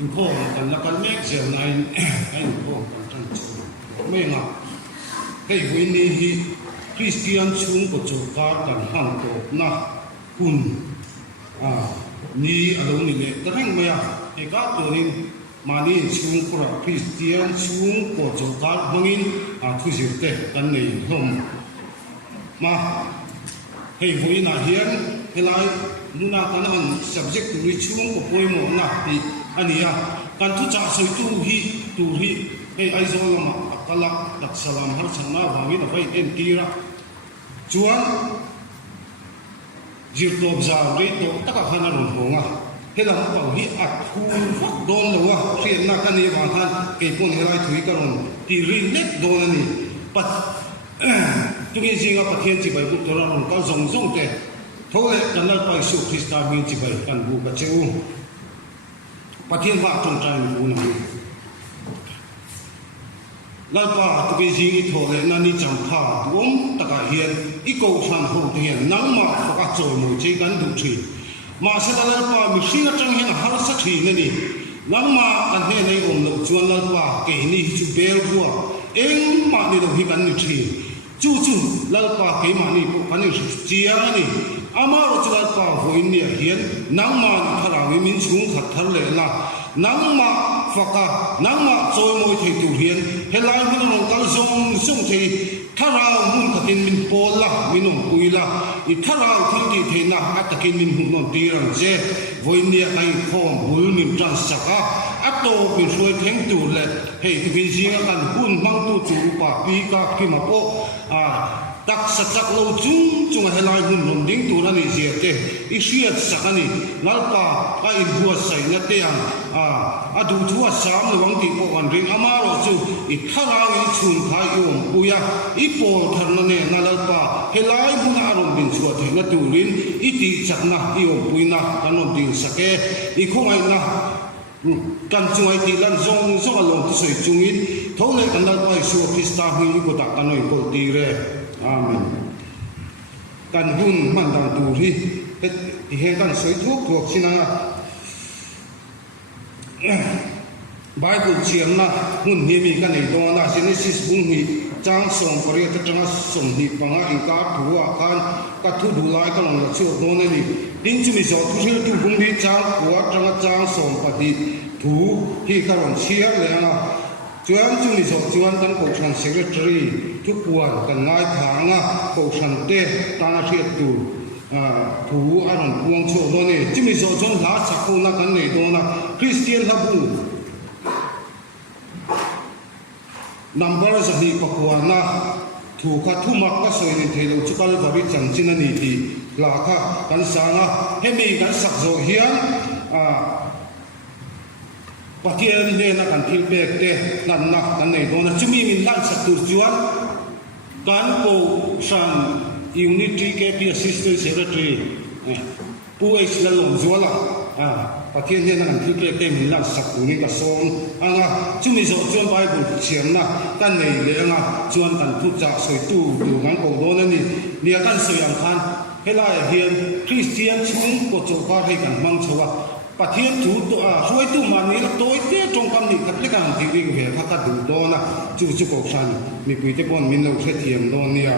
in phong kan la kan mek zel na in in phong kan tan chu me nga hei huini hi Christian chung ko chu ka kan hang to na kun ni alo ni le ta hang me ya e ka to nin mani chung ko Christian chung ko chu ka mangin thu zir te kan nei hom ma hei huina hian helai nuna kan an subject ri chung ko poimo na ti ania kan thu cha soi tu hi hei ai zo lama akala dak salam har chana wangi na vai en kira chuan jir to bza ri to taka khana ron honga hela pa hi at khu fak don lo wa khian na kan ni wa than ke pon helai thui ka ron ti ri net don ani pat tu ngi jinga pathian chi bai bu to ron ka zong zong te thole kan la pa su krista mi chi bai kan bu ka cheu pathian ba tong trai bu na lalpa tu ke jingi thole na ni cham kha om taka hian I ko than ho hian nangma ka choi mo chi kan du thi ma se da lalpa mi singa chang hian har sa thi ne ni nangma an he nei om lo chuan lalpa ke ni chu bel bua eng ma ni lo hi kan ni thi chu lalpa ke ma ni ko kan ni chia ni ama ro chu lalpa voin ni hian nangma ni thara mi min chung khat thar le la nangma faka nangma choi moi thei tu hian helai min ron kal zong thei thara mun khatin min pola minum puila I thara thil ti theina atakin min hu non tirang che voinia ai khom bul min tran saka ato min suai theng tu le hei tu bin jinga kan hun mang tu chu pa pi ka ki ma po tak sachak lo chung helai hun nom ding tu na ni je te I siat sakani nalpa ka in bua sai na te ang adu thua sam lo wang ti po an ring amaro chu I thara ngi chun khai yom puya I pol thar na ne na lalpa helai hun aron bin chu the na tu rin I ti chakna I yom puina kanon ding sake I khongai na kan chungai ti lan zong along tu soi chungin thole kan lalpa su krista hu ko ta kanoi ko ti re amen kan hun man dang tu ri he kan soi thuk thuk sina Bible chiam na hun hi mi kan nei do na Genesis bung hi chang som korea ta changa som hi panga I ka thuwa kan ka thu du lai ka long la chu do ne ni din chu mi so thu hil tu bung hi chang kuwa chang som pa di thu hi ka ron chia le na chuan chu mi so chuan kan ko chan secretary tu kuan kan ngai thanga ko chan te ta na thiet tu thu aron puang chu do ne chu mi so chon la chakko na kan nei do na Christian habu number za hi pakwana thu kha thu mak ka soi ni thelo chukal bari chang chin ani ti la kha kan sanga hemi kan sak zo hian pathian le na kan thil bek te nan na kan nei do na chumi min lan sak tur chuan kan ko san unity KP assistant secretary pu h la long zuala pathian le na kan thil bek te min lan sak tu ni ka son anga chumi zo chuan Bible chiam na kan nei le anga chuan kan thu cha soi tu ngang ko do na ni nia kan soi ang khan helai hian Christian chung ko chu ka hei kan mang chowa pathian thu to suai tu man ni toi te trong kam ni khat le kan ti ring ve kha ka du do na chu ko san mi pui te pon min lo the thiam do nia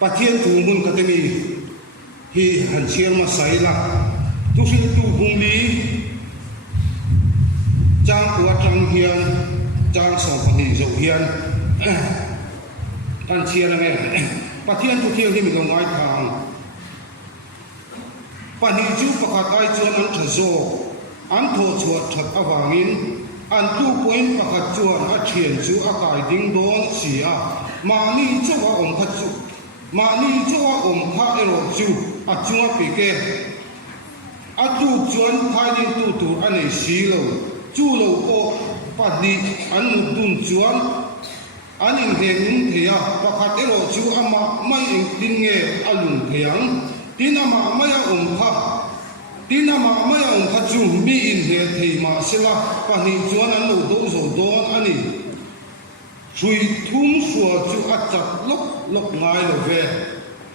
pathian thu mun ka te ni hi han chiang ma sai la tu hil tu bung li chang kuwa chang hian chang som pani zo hian kan chia la nge pathian tu thiang hi mi lo ngai thang pani chu pakhat ai chuan an thazo an tho chuat that awangin an tu point pakhat chuan a thian chu a kai ding don si a ma ni chawa om kha chu ma ni chawa om kha ero chu a chunga pi ke a tu chuan thai ding tu anei si lo chu lo ko pani an nu dun chuan an in he nun thea pakhat ero chu ama mai in tin nge alun theang tinama maya kha chu mi in he thei ma sela pani chuan an lo do zo don ani sui thum suwa chu achap lok ngai lo ve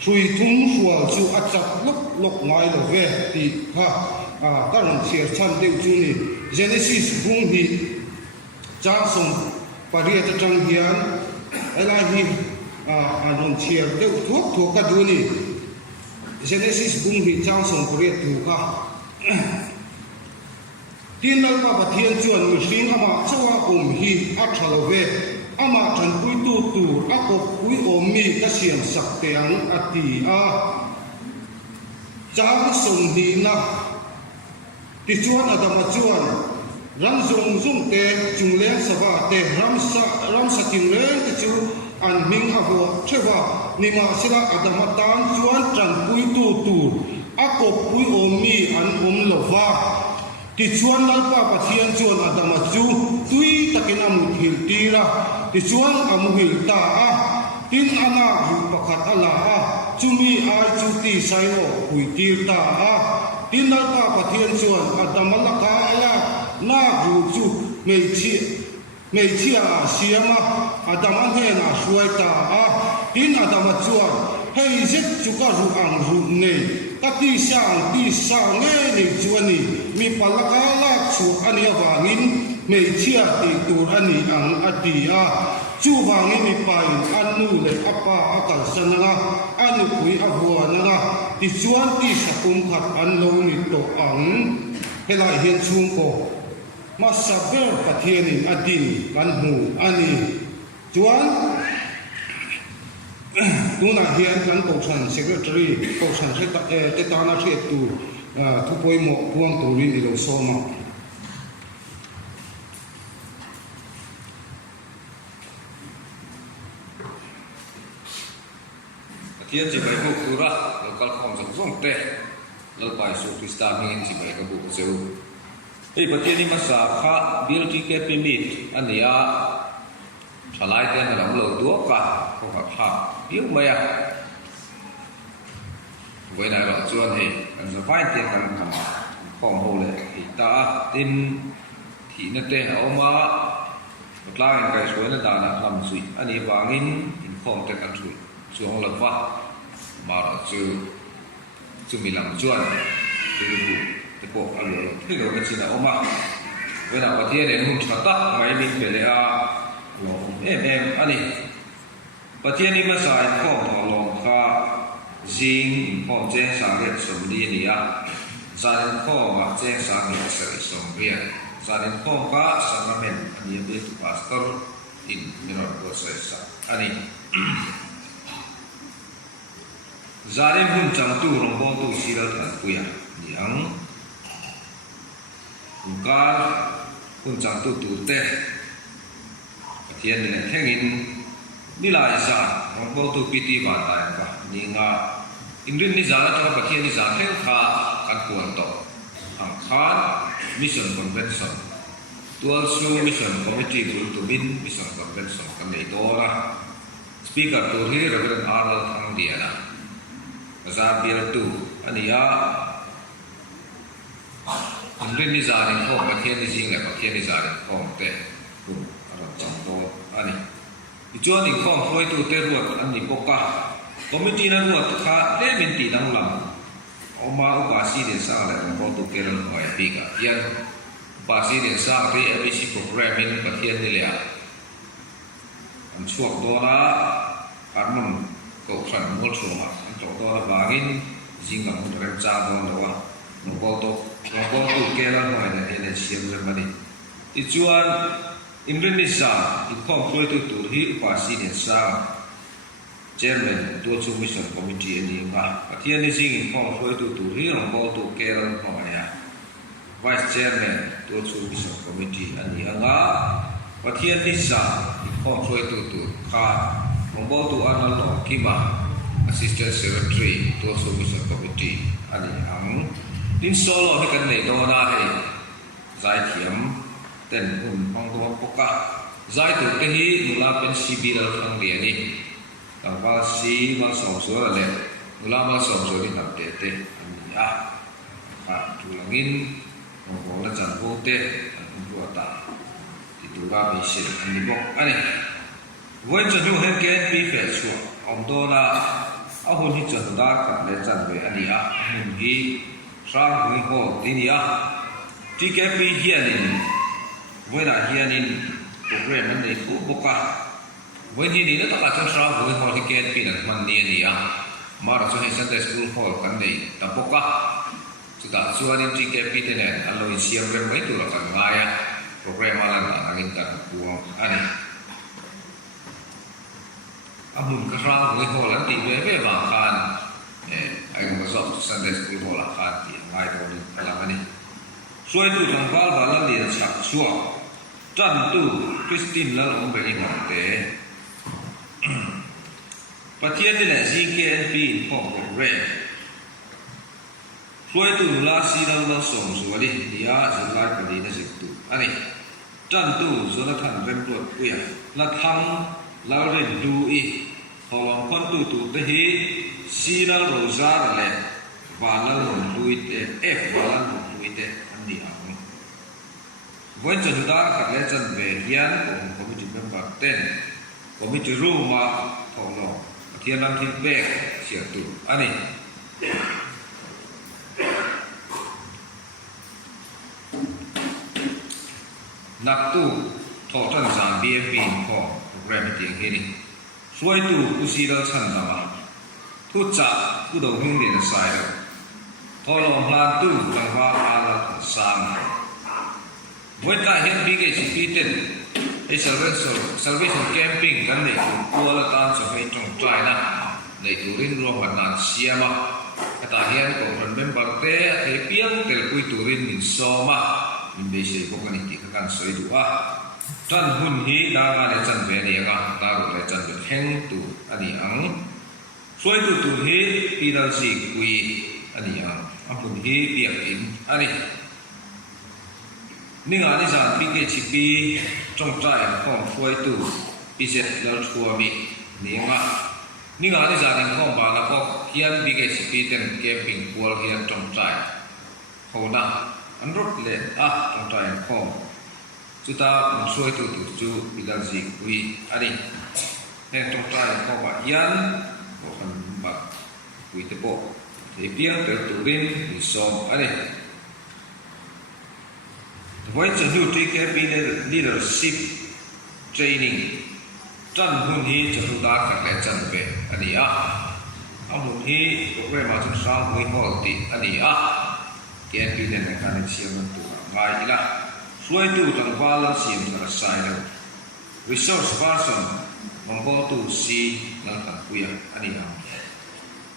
sui thum suwa chu achap lok ngai lo ve ti kha các rong chia chăn tiêu chu ni Genesis bung hi cha song paria ta trang hian ela hi rong chia tiêu thuốc ka du ni Genesis bung hi cha song paria tu ka tin lau pa pathian chuan mi hring ama chawa hi a thalove ama than pui tu a kop pui mi ka siam sak teang ati a cha song hi na ti chuan adama chuan ram zung te chungleng sava te ram sa kingleng te chu an ming ha ho thewa nima sila adama tan chuan tran pui tu a kop pui mi an lova ti chuan lalpa pathian chuan adama chu tui takin amu thil tira ti chuan amu hil ta a tin ana hu pakhat ala a chumi ai chu ti sai no hui tir ta a tin lalpa pathian chuan adama laka ala na hu chu mei chi a siama adama he na suai ta a tin adama chuan hei zet chu ka ru ang ru nei ti sang nge ni chuani mi palaka la chu ani awangin mei chia ti tur ani ang atia chu wangin mi pai anu le apa akal sananga anu pui ahua nanga ti chuan ti sakum khat an lo ni to ang helai hian chung ko masaber pathianin adin kan hu ani chuan tuna hian kan Kausan secretary Kausan te ta na thriat tu thupoi mo puang turin i lo soma pathian chi bai ko tura local khom zong te lo pai su krista min chi bai ka bu zeu ei pathian ni masa kha beauty ke permit ania thalai te na lo tu ka ko ka pha yêu maya với này là chuan thì cần phải vay tiền cần cầm phòng hồ lệ thì ta tin thì nó tên ở mà một lai cái suối nó ta là làm suy anh ấy vàng in phòng tên ăn suy xuống lập phát mà là chưa bị làm chuan thì được cái bộ ăn lẩu cái đồ cái gì là mà với nào có thiên để không chặt tắt máy mình về là lẩu em anh ấy và thiên đi mà xài phòng thọ lồng kha riêng phòng trên sáng hiện sớm đi nè gia đình phòng mà trên sáng hiện sớm hiện gia đình phòng cả sáng làm anh em biết pastor in mirar proses anh gia đình hun chẳng tu rong bông tu xí ra thành quỷ nhang cả hun chẳng tu tê thiên này theo in ni lai sa rong bông tu piti ba tai ba ni nga Ingrid ni zala ta pathian ni za thel kha kan kuan to ang khan mission convention tual su mission committee group to min mission convention kan nei to ra speaker to hi reverend Arnold thang dia na za bial tu ania Ingrid ni za ni ko pathian ni jing la pathian ni za ni ko te kum ara chang to ani chuan ni khom khoi tu te ruat an ni poka committee na ruat kha le min ti nang lam oma upasi de sa la ko tu keran hoi pi ka yan upasi de sa ri abc program in pathian ni le an chuak do na armum ko khan mol chu ma an to do la bangin jinga mu rem cha do lo wa no ko tu keran hoi na ne siam re mani ti chuan Indonesia in khom khoi tu hi upasi de sa Chairman Tua Chu Mission Committee ni nga pathian ni sing in khom khoi tu hi rong bo tu keran ho ya Vice Chairman Tua Chu Mission Committee ani nga pathian ni sa in khom khoi tu kha rong bo tu an lo kima Assistant Secretary Tua Chu Mission Committee ani ang tin solo he kan nei do na he zai thiam ten hun hong do poka zai tu te hi mula pen CB dal thang dia ni tang ba si ma song so le mula ma song so ni nam te ya ka tu langin ngong la chan ho te an bu ta ti tu ba mi se an ni bok ani wen cha ju hen ke pi fe chu om do na a hun hi chan da ka le chan ve ani a hun hi sang hui ho tinia TKP hianin voina hianin program an nei pu boka voini ni na taka chang sang hui ho TKP na man ni nia mara chu Sunday school hall kan nei ta boka chuta chuanin TKP te nen aloi siam rem mai tu la kan ngaya program alan angin kan puang ani amun ka sang hui ho lan ti ve ba kan ai cũng có Sunday school hall là khá thì ngay đầu đi làm anh xuôi từ trong val và lần liền sạc xua trần tu Christine là ông về in học tế và thiên thì là GKNP phòng của rẻ xuôi từ là xí năng là sống xuống đi thì á sẽ lại phải đi là dịch tụ anh trần tu do là thành rem tuột queer là thăng là rem du y họ làm con tu tế hi si na rosa là lệ và là một đuôi tê f và là một đuôi tê anh đi học với chúng ta các lễ chân về hiến cũng có một chút member tên có một chút room mà thọ lò thiên nam thiên về sửa tụ anh ấy nạp tu thọ trần giảm BMP họ program tiếng kia đi xuôi tu usi đâu chân nào hút chặt cứ đầu hương điện sai rồi thôi lòng lan tu chẳng qua là sang với ta hiện bị cái sự kiện cái salvation camping cái này cũng qua là ta sẽ phải trồng trái na để tụi rin luôn hoàn nạn xia mà cái ta hiện cũng phần bên bạc té thấy piang từ cuối tụi rin mình so mà mình bây giờ cũng cái này cái soi đủ à chân hun hi đang là chân về này à ta cũng là chân về hang tu anh đi ăn xuôi tu tu hi đi đâu gì quy anh đi ăn anh hun hi việc in anh đi nhưng anh đi rằng bị cái chi phí trong trại không xuôi tu bị chết lâu chua bị nhưng anh đi rằng không bảo là có hiện bị cái chi phí tiền camping pool hiện trong trại hầu na anh rất lệ trong trại không chúng ta muốn xuôi tu tu chú bị làm gì quy anh đi nên trong trại không bảo hiện một phần bạc quy tế bộ thì biết từ tụ bên thì xóm anh đi với chân hữu trí kế leadership training chân hôn hi cho chúng ta các lẽ chân về anh đi ông hôn hi của cái mà chúng sao mới hỏi thì anh đi cái anh đi đến cái này xem mình tụ ngay là xuôi tu trong qua là xem là sai đâu resource person mong có tu si năng thằng queer anh đi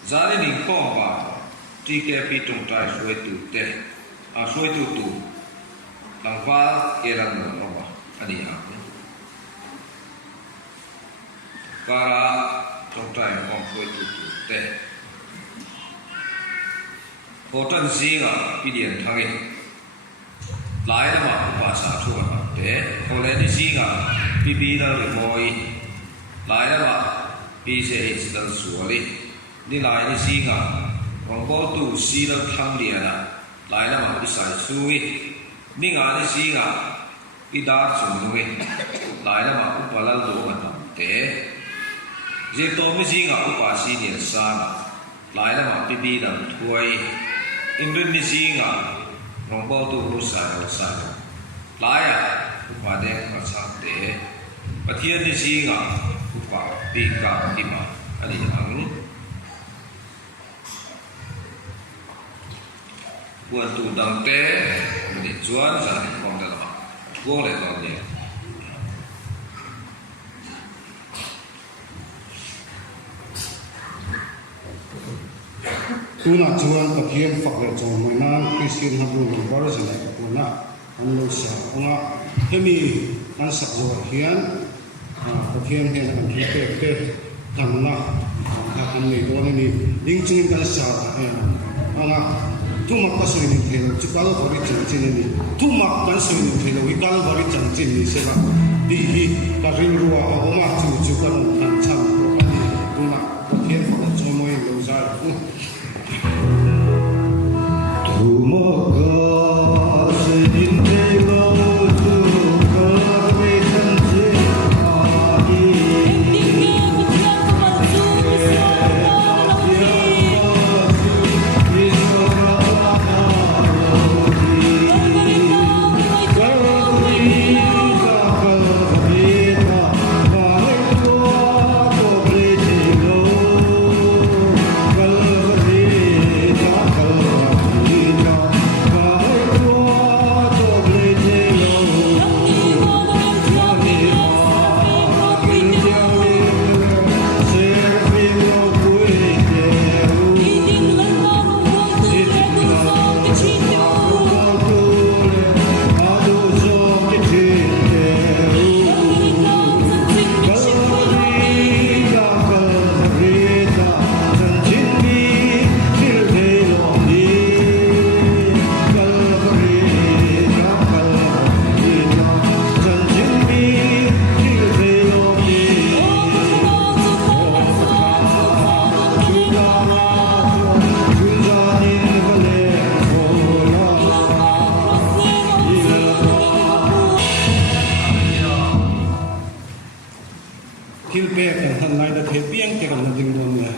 gia đình không vào tri kế pi trong trái xuôi tu tê xuôi tu tu năng qua kia là một ông anh đi và trong trái không xuôi tu tu tê hồ trần gì à pi điện thằng ấy lại là mà cũng xã chua để hồ lên đi gì à pi là được mồi lại là mà pi sẽ hết sự sửa đi lại đi gì à còn có tu sĩ là thăng điện à lại là mà bị sai suy đi ngã đi gì à đi đá xuống nuôi lại là mà cũng phải là đồ mà nằm để giờ tôi mới gì à cũng phải xí điện sang lại là mà pi là thui in bên đi gì à còn có tu lúc sai lại à cũng phải đem vào sang để và thiên đi gì à cũng phải bị cảm đi mà anh ấy buat tu dang teh, jadi jual jangan kong dalam, boleh kong ni. tu na jual pakian fakir jom mana Christian habu baru saja puna anu sia, orang kami ansak jual kian, pakian kian akan kita tanah akan ni orang ni lingkungan kan sah, orang tu mak pasal ini thelo, cikal bari janjin ini. Tu mak pasal ini thelo, ikal bari janjin ini seba. Dihi karin ruah, oma cucu kan kancam, ini tu nak kian pada cuma yang lozar. Tu mak sedih thelo, tu kami janjin lagi. pe kan han lai da the piang te kan ding don ne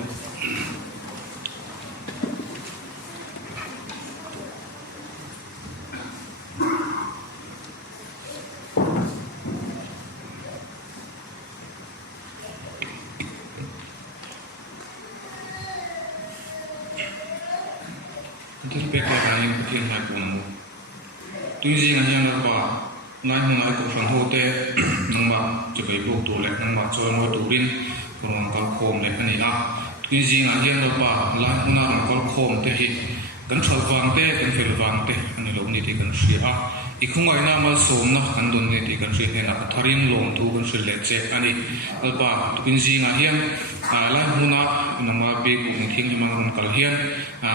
This back I am putting my phone. Tuy nhiên là hiện là nay hôm nay cũng phần hồ tê nông bạc chỉ phải buộc tủ lạnh nông bạc cho nó tủ rin còn còn khom lạnh này à. Tuy nhiên là hiện là lại hôm nay còn khom tê thì cần sầu vàng tê cần phèn vàng tê anh ấy lúc này thì cần sửa à. Ý không ai nào mà sớm nó cần đồn này thì cần sửa thế nào tharin lồng thu cần sửa lệ chết anh ấy alba tuy nhiên là hiện lại hôm nay nông bạc bị cũng thiên như mà còn hiện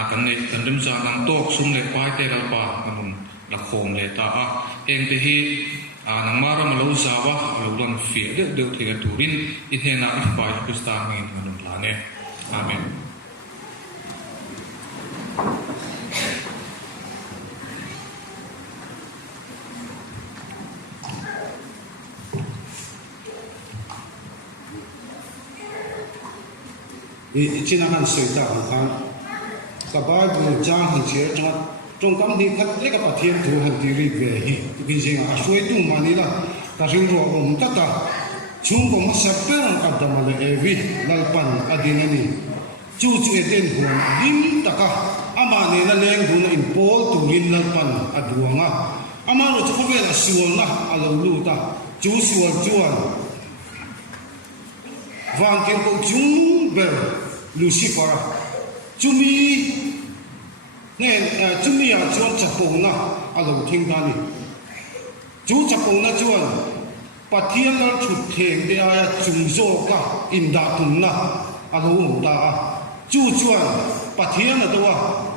cần này cần đâm ra nông tốt sum lệ quay tê alba cần là khom lệ ta à. Em thì hi nang mara mà lâu già wa lâu lần phía được thì cái turin ít thế nào ít phải Christa mình mình làm nè. Amen. chỉ là han sợi ta han cả ba buổi trang han chia trong cam đi khát lấy cái bát thiên thu han đi về hi cái gì à suy tung mà đi là cái riêng rồi ông ta ta chúng có một sắp bên ở đằng mà là evi lalpan adinani chú đến huống dim ta cả ama này là lên huống in pol tu rin lalpan aduanga ama rồi chú về là suol na alo lu ta chú suol chuan vang tiếng cô chúng bel Lucifer chumi nè chumi à chuan chập bông na alo thinh ta ni chú chập bông na chuan pathian al thut theng de aya chung zo ka in da tum na alo mu ta chu chuan pathian na towa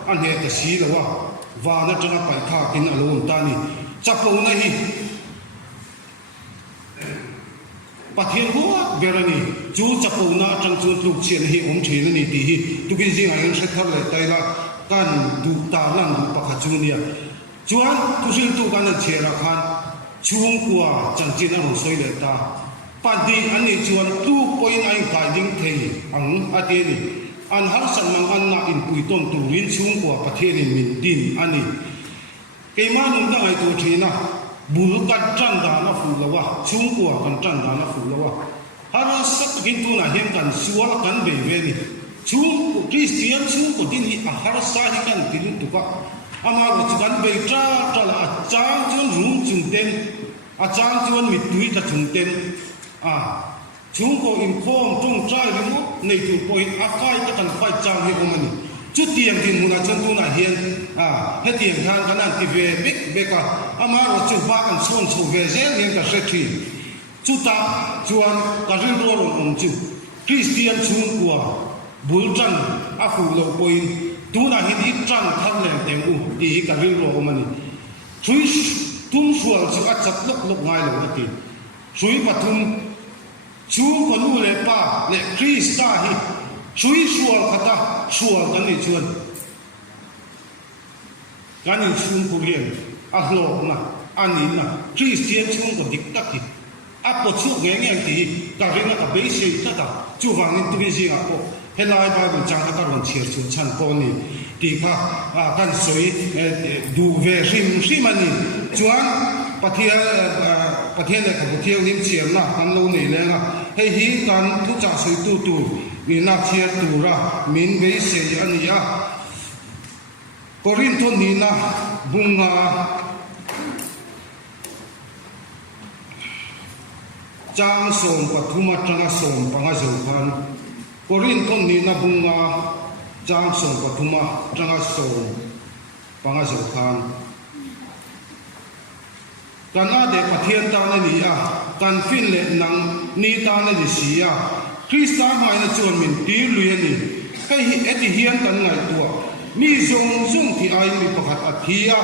an he ta si lawa wa na changa pai kha kin alo ta ni chap bông na hi pathian ho berani chu chap bông na chang chu tluk chen hi om thina ni ti hi tu kin jing ang se thar le tai la kan du ta lang du pa kha chu nia chuan tu sil tu kan che ra khan chung qua chẳng chỉ là một số lệ ta, bản đi anh ấy chuan tu point anh cái đinh thề ang ở đây này, anh har sang mang anh na in bùi tôm tu rin chung qua bắt thế này mình tin anh ấy, cái mà chúng ta ai tu thế na, bùn cắt trăng đá na phụ lawa, chung qua cắt trăng đá na phụ lawa, har sắc cái tu na hiện cần xua cần về về này, chung Christian chung của tin hi har sa hi cần tin tu ka. Ama ko chuan be tra tra la chang chuan room chung ten a chang chuan mit tui ta chung ten chung ko in khom chung trai ri mo nei tu poi a kai ta kan phai chang hi omani chu tiang tin huna chen tu na hian he tiang khan kan an ti ve big beka ama ro chu ba kan son chu ve zel hian ka se thi chu ta chuan ka rin ro ro om chu Christian chung kwa buljan a fu lo poin tu na hi di tran thang le teng u di ka ring ro mani chui tum sual chu a chap lok lok ngai lo ti chui pathum chu ko nu le pa le Krista hi chui sual khata sual kan ni chuan kan ni chung ko rian a hlo na ani na Christian chung ko dik tak hi a po chu nge nge ti ka ring ka be se ta ta chu wang ni tu bi ji a ko helai Bible chang ka ron chiar chu chan ko ni ti kha kan soi du ve rim ani chuan pathian le ka thiau nim chiar na kan lo nei le nga hei hi kan thu cha soi tu ni na chiar tu ra min be se ani ya Korinto ni na bunga chang som pathuma changa som panga zo khan Korinto ni na bunga chang som pathuma changa som panga zo khan kana de pathian ta na ni kan fin le nang ni ta na ni sia Krista mai na chuan min ti lui ani hei hi eti hian kan ngai tua mi zong zong thi ai mi pakhat a thia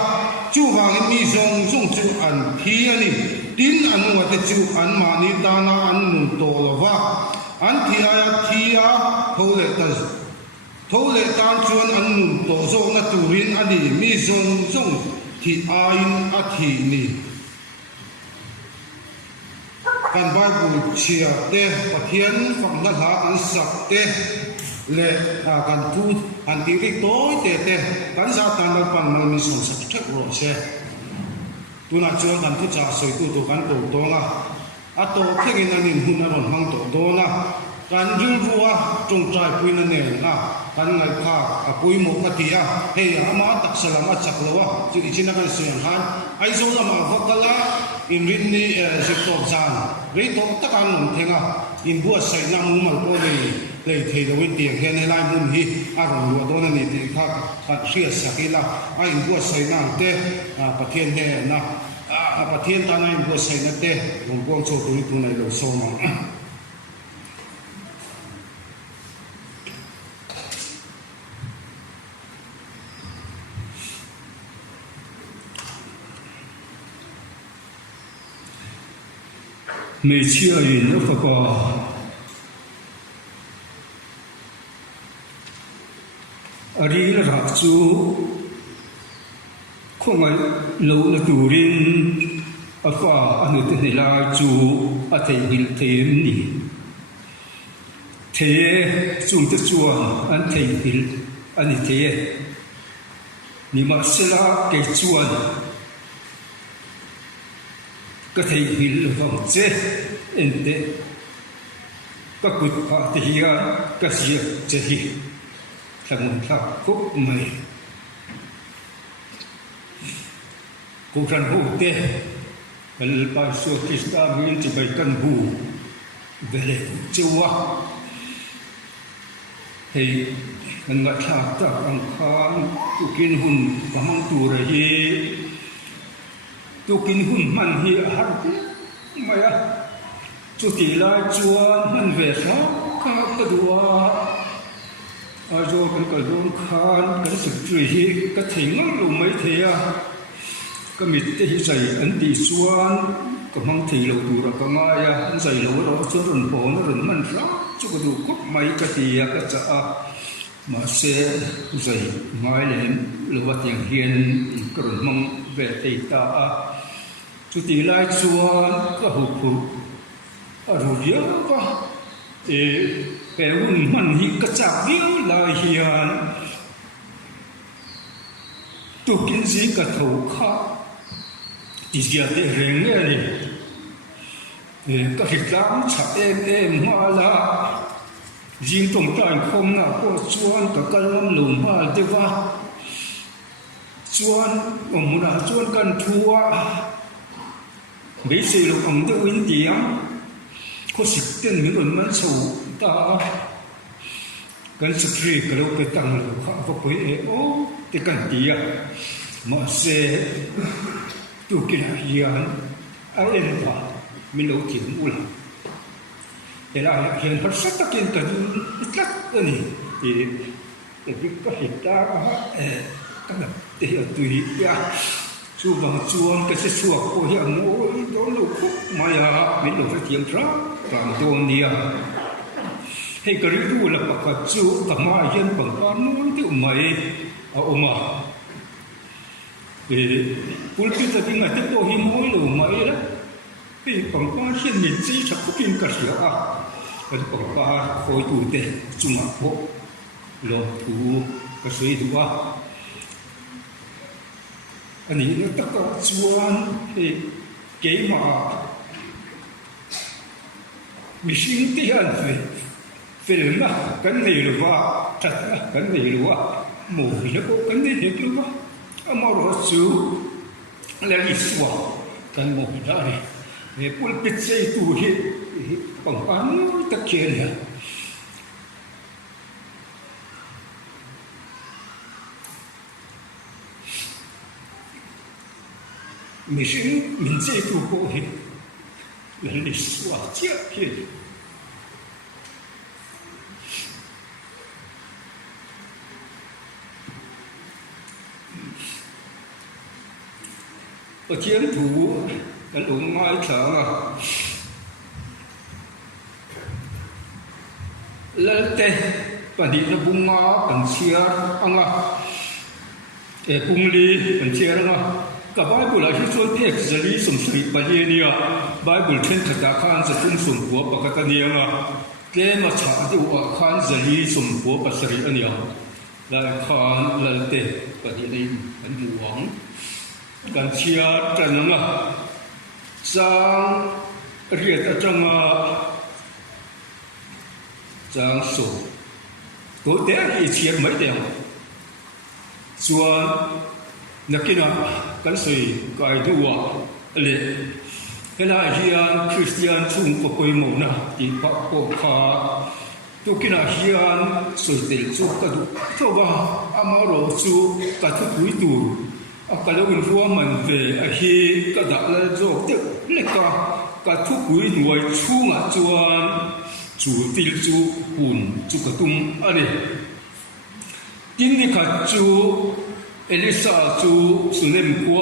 chu wang mi zong zong chu an thi ani tin anu wa te chu an ma ni ta na an nun to lova an thi aya thia thole tan chuan an nun to zo na turin ani mi zong zong thi ain a thi ni กันบ้านบุญเชียเตะประเทียนฝั่งนั่นหากันสักเตะเละกันทูอันตีริโต้เตะกันจะการรับฟังมันมีส่วนสักเท่าไหร่เช่ตัวนักจวนกันที่จะสวยตัวกันตัวนะอัตโตเพียงนั้นนี่หุ่นนั้นมันตัวนะการยืนรัวจงใจปุยนั่นเองนะการไงข้าปุยหมกติยาเฮียอามาตักสลัมจักรวะจุดที่นั่นเป็นสิ่งหันไอ้โซนมาฟักละอินรินนี่สิบตัวจานรีตกตะการหนุนเทงะอินบัวใส่น้ำมุ้งมันก็เลยเทลวินเตียงเห็นในลายมุ้งฮีอารมณ์วัวตัวนั้นนี่ที่ข้าปัดเสียสักทีละไอ้อินบัวใส่น้ำเตะประเทียนเฮนะประเทียนตาในอินบัวใส่น้ำเตะหลวงพ่อโชว์ตัวนี้ตัวในโลกโซมาไม่เชื่อยินแล้วก็อริยรักจูคงไงเราละตูรินอากาอันนี้ที่ลาจูอัตยิลเทมนี่เทจุงตะจวนอันเทยิลอันนี้เทนี่มาเสลาเกจวนก็ที่หินลงเจเอ็นเดก็กุดปะที่ยาก็เสียเจหิสมุนทับคุกไม่กูรันหูเตะเป็นไปสู่คริสต์มินจะไปกันบูเวลจัวให้มันมาทักจากอังคารตุกินหุ่นกำลังตัวระยีตุกินหุ่นมันเหี้ยหัดไม่อะจุดที่ลายจวนมันเวทนะข้ากระดัวอาโจกันกระโดดคานกันสุดจุยก็ถึงลงไม่เทียก็มีที่ใจอันดีส่วนก็มังที่เราดูเราก็ง่ายใจเราจะรุนโผล่รุนมันรักจุกดูก็ไม่กระเทียก็จะมาเสียใจไม่เล่นหรือว่าอย่างเฮียนกรุนมังเวทีตาจุดที่ลายจวนก็หุบหุบรู้เยอะก็แปลว่ามันหิกระจับเลี้ยวลายเฮียนตุกินสีกระถูกข้าที่จะได้เร่งเนี่ยก็หิตามฉับเอ็มมาละยิงตรงใต้คมหน้าก็ชวนกับกันลำหลุมมาเดี๋ยวว่าชวนมุนาชวนกันทัวไม่ใช่ลูกของเด็กวินเดียมก็สิเต้นมีคนมันสูตากันสตรีก็เราไปตั้งลูกข้าก็ไปโอ้แต่กันเดียมาเสียตุกินเฮียนไอ้เอ็นว่าไม่รู้ถิ่นอุลแต่ละเฮียนพัดสักตะกินกันตัดอันนี้แต่ที่ก็เห็นตากันเดี๋ยวตุยยาชูบางจวนก็จะสวกโอ้ยโอ้ยโดนลูกคุกมาอย่าไม่รู้จะเทียมพระตามโดนเดียให้กระดูละปากจูกับมาเย็นปังปานู้นที่ไม่เอามาปุลพิจารณาที่โตหิมวยหรือไม่ละปีปังปาเช่นนี้จีชักกินกระเสียเป็นปังปาคอยดูเตะจุมาโบลงถูกระเสียดูว่าอันนี้เนี่ยตะกจวนเกี่ยมามิชิงที่อันฟิลนะกันไม่รู้ว่าจัดกันไม่รู้ว่าหมู่แล้วก็กันไม่เห็นรู้ว่าอามารสูแล้วอิสวากันหมู่ได้เนี่ยพูดปิดใจตัวที่ปังปังตะเคียนเนี่ยไม่ใช่มินเจตุโกหิแล้วลิสวาเจ้าเฮียประเทียนถูกันหลงไม้เถอะแล้วแต่ปฏิบัติบุญมาปัญเชียร์อ่ะปุงลีปัญเชียร์อ่ะ กับไบเบิลอะไรที่ช่วยเทศจะลีสมสริปะเยเนียไบเบิลเทนขตาขานจะทุ่มส่งหัวปกติเนียงแกมาฉาดูอาขานจะลีสมหัวปัสริอันเนียได้ขานลัลเตปะเยนีอันหวงกันเชียร์จันงะจางเรียดจังจางสูตัวเด็กอีเชียร์ไม่เดียวส่วนนักกินกันสิกายดูว่าเลยเวลาเฮียนคริสเตียนชุ่มกับคุยหมู่นะที่พักก็ขาตุกินาเฮียนสุดเด็ดสุดกระดูกเพราะว่าอามาโรสุกระทุกวิตูอาการวินฟัวมันเวอฮีกระดับและโจกเด็กเล็กกระทุกวิหน่วยชุ่มจวนจูติลจูหุ่นจูกระตุ้มอะไรกินนี่ขัดจูเอลิซาจูสุนิมกัว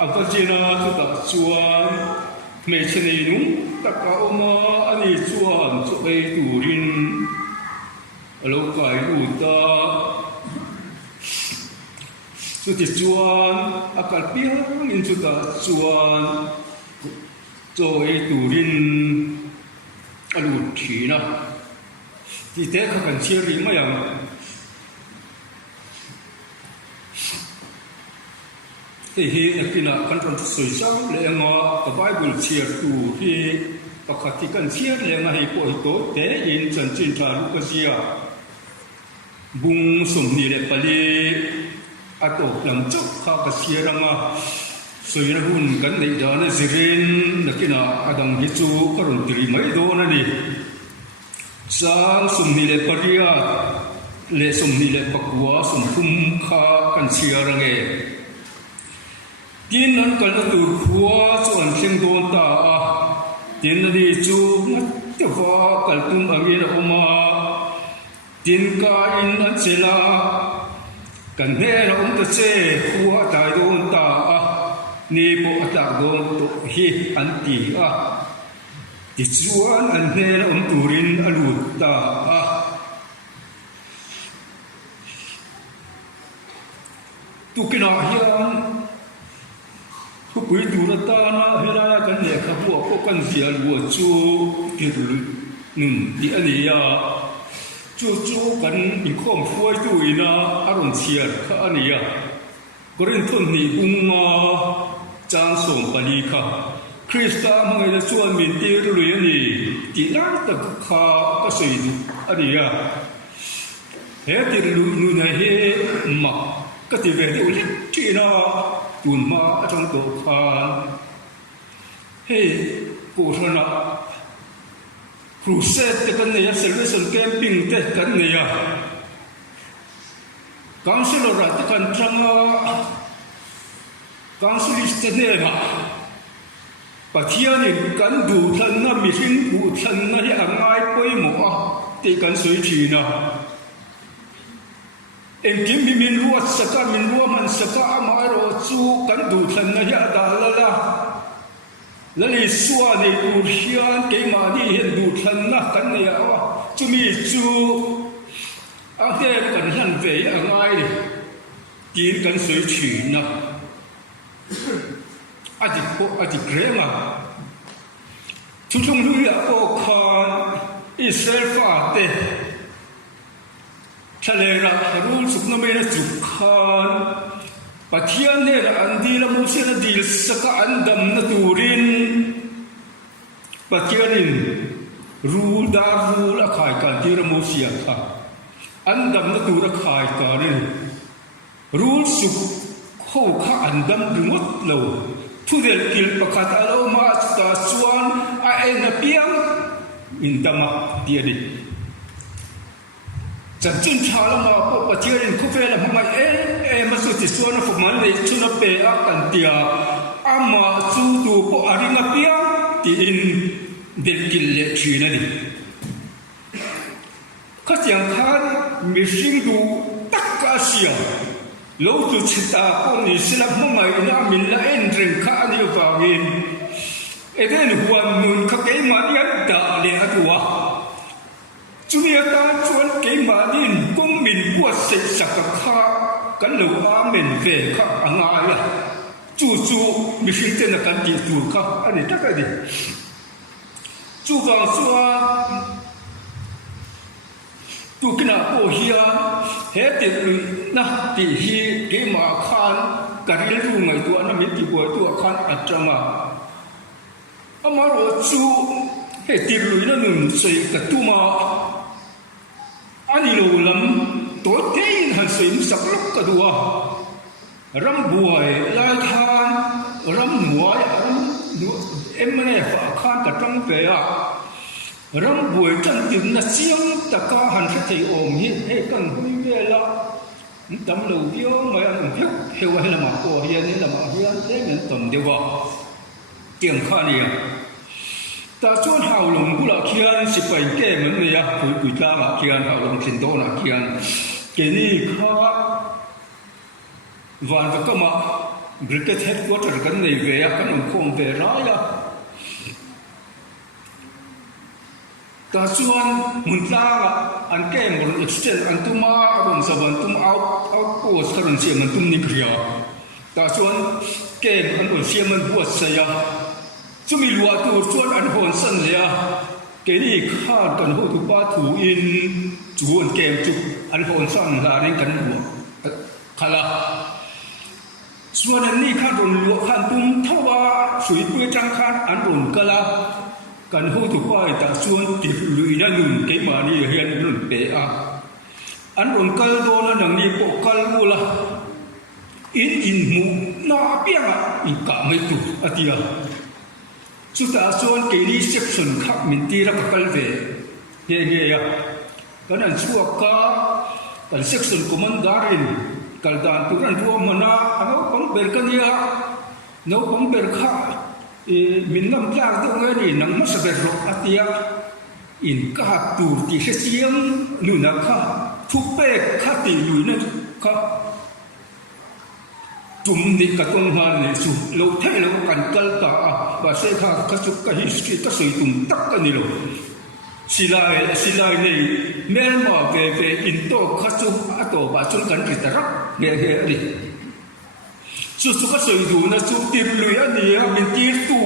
อาการเจนาจูตัดจวนเมชนีนุตะกาอมาอันนี้จวนจูไปตูรินโลกายลูตาสุดที่จวนอาการเปียงอินจูตัดจวนจูไปตูรินอลูทีนะที่เด็กกันเชียร์ไม่ยังที่เห็นกินกันตอนสวยซ้ำเลยงอกับไบเบิลเชียร์ตูที่ปกติกันเชียร์เลยงให้ปล่อยตัวแต่ยินจันจินทาลุกเสียบุ้งสมนิเลปลีอัตโตหลังจบข้ากับเชียร์มาสวยนะหุ่นกันในดานสิรินนักกินอดังฮิจูกรุณตรีไม่โดนนี่สางสมนิเลปลีเลสมนิเลปกัวสมพุ่มข้ากันเชียร์ไงกินนั้นกันตัวหัวส่วนเชียงโดนตากินนั้นจูนัดเจ้าฟ้ากันตุ้มอังเกออกมากินกาอินนัดเซลากันเฮเราอุ้มตะเจ้หัวตายโดนตานี่พวกตาโดนตุฮีอันตีที่ชวนอันเฮเราอุ้มตูรินอลูตาตุกินาเฮียนผู้คุยดูรัตนาเฮลากันเนี่ยขับวัวพวกกันเสียวัวจูที่ดูนุ่มที่อันนี้จูกันอีกข้อมฟวยตัวอีน่าอารมณ์เชียร์ข้าอันนี้ก็เรื่องต้นนี้บุ้งมาจางส่งปลีค่ะคริสต์มาให้ชวนมินตีรุ่ยนี่ที่นั่งตะข้าก็สวยดูอันนี้เฮ้ที่รู้นู่นเฮ้มาก็ที่เวทีอุลิที่น่าตุนมาจังตัวคานเฮ้กูชนะครูเซตกันเนี่ยเซลล์สันแคมปิ้งเตะกันเนี่ยกังสิลรัตกันจังกังสิลิสเตเนี่ยปัจจัยนี้กันดูทันนะมีสิ่งดูทันนะที่อ่างไอ้ป่วยหมอตีกันสวยจีนะเอ็งกิมมินรัวสกัดมินรัวมันสกัดอามารอจูกันดูทันนะที่ดาลละแล้วนี่ส่วนในอุเชียนเกมาดีเห็นดูทันนะกันเนี่ยว่าจะมีจูอาเทกันหันเวียอ่างไอ้กินกันสวยจีนะอาจิเกรมาทุกๆลุยโอคานอิสราเอลฟาเตทะเลรักรูสุกนเมนจุกคานปัจจัยเนี่ยอันดีละมุสลิมดีสกัดอันดำนัตูรินปัจจัยนี้รูดารูละขายกันที่ละมุสลิมค่ะอันดำนัตูละขายกันนี่รูสุกเข้าข้าอันดำดึงหมดเลยผู้เด็กกิลประกาศเอามาตาชวนไอ้นับยังอินดามาเดียดิจันจุนชาลมาพบปะเทียนคุเฟลมาไม่มาสุดที่ชวนพวกมันเลยชุนเปะกันเตียอามาจูดูพวกอารินับยังที่อินเด็กกิลเล็กชีนั่นดิข้าเสียงข้ามีสิ่งดูตักกาเสีย老子知道，我你是那么买那民来人看你发言，一点还门可给马的打脸多，主要当初给马的公民过世十个卡，跟老阿民费卡昂呀，主 chu mi hring ten kan ti tur kha ani taka ni chu wang chuan tu kina po hian he ti na ti hi ke ma khan karil ru ngai tu ana mi ti bo tu khan atanga amaro chu he ti lui na nun sei ka tu ma ani lo lam to tein han sei mu sak lok ka duwa ram buai lai khan ram muai ram emne fa khan ka tang pe a ram buai tan tin na chiang ta ka han sa thei om hi he kan hui ve la tam lo bio mai an phek heu he la ma ko hian ni la ma hian te men tom de wa tiang kha ni ta chuan hau lung kula khian si pai ke man ne ya pui ta ma khian hau lung sin do na khian ke ni kha van va kama cricket headquarter kan nei ve ya kan khom ve ra ya ta chuan mun tla an ke mon extend an tuma ron saban tum out post karon siam an tum ni khria ta chuan ke an ol siam an buat sa ya chumi lua tu chuan an hon san le ke ni kha kan ho tu pa thu in chuan kem chu an hon san la rin kan lu khala chuan an ni kha ron lu khan tum thawa sui pui chang khan an ron kala kan ho tu pa ta chuan ti lui na nun ke ma ni hian nun pe a an ron kal do na nang ni ko kal mu la in mu na pianga in ka mai tu atia chu ta chuan ke ni section khak min ti ra ka kal ve ye ya kan an chuak ka kan section commandarin kal dan tu ran ru mana alo pang ber kan ya no pang ber kha min nam tlang tu ngai ni nang ma sa ber ro atia in ka tu ti se chiang nu na kha thu pe kha ti lu na kha tum ni ka ton han ni su lo the lo kan kal ta ba se kha ka chu ka history ka sei tum tak ka ni lo silai nei mel ma ve in to kha chu a to ba chun kan ri ta rak me he ri su ka sei du na chu tir lu ya ni a min ti tu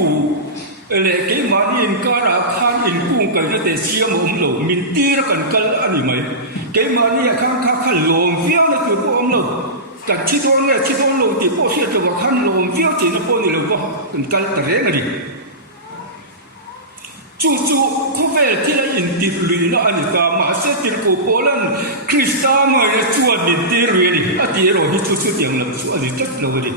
ele ke ma ni in ka ra khan in kung ka te siam om lo min ti ra kan kal ani mai ke ma ni kha kha lom viang na tu ko om lo kan chi don lo ti po sia to khan lom viang ti na po ni lo ko kan kal ta re ngari chu ko ve ti la in ti lu na ani ka ma se ti ko polan krista ma ya chuan min ti ru ni a ti ro hi chu tiang lam su ani tak lo ri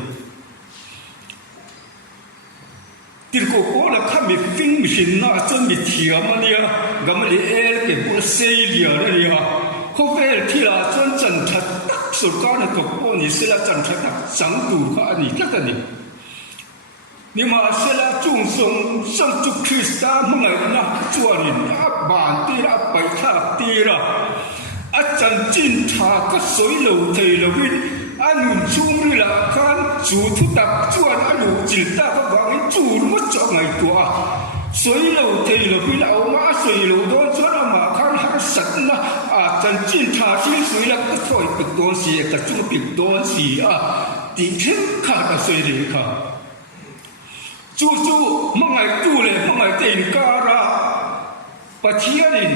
ti ko pola kha mi fing mi sin na chen mi thia ma nia gam li el ke bu se lia ri ha ko ve ti la chuan chan that su ka na ko po ni se la chan that sang tu kha ani tak ani ni ma se la chung sang chu krista ma ngai na chuan in a ban ti ra pai tha ti ra a chan chin tha ka soi lo thei lo win anun chung ri la khan chu thu tak chuan anu chil ta ka wang chu mo cho ngai tua soi lo thei lo win au ma soi lo don chuan ma khan har sat na a chan chin tha chi soi la ka thoi pik don si ka chu pik don si a ti khem kha ka soi ri kha chu ma ngai tu le ma ngai tein ka ra pathianin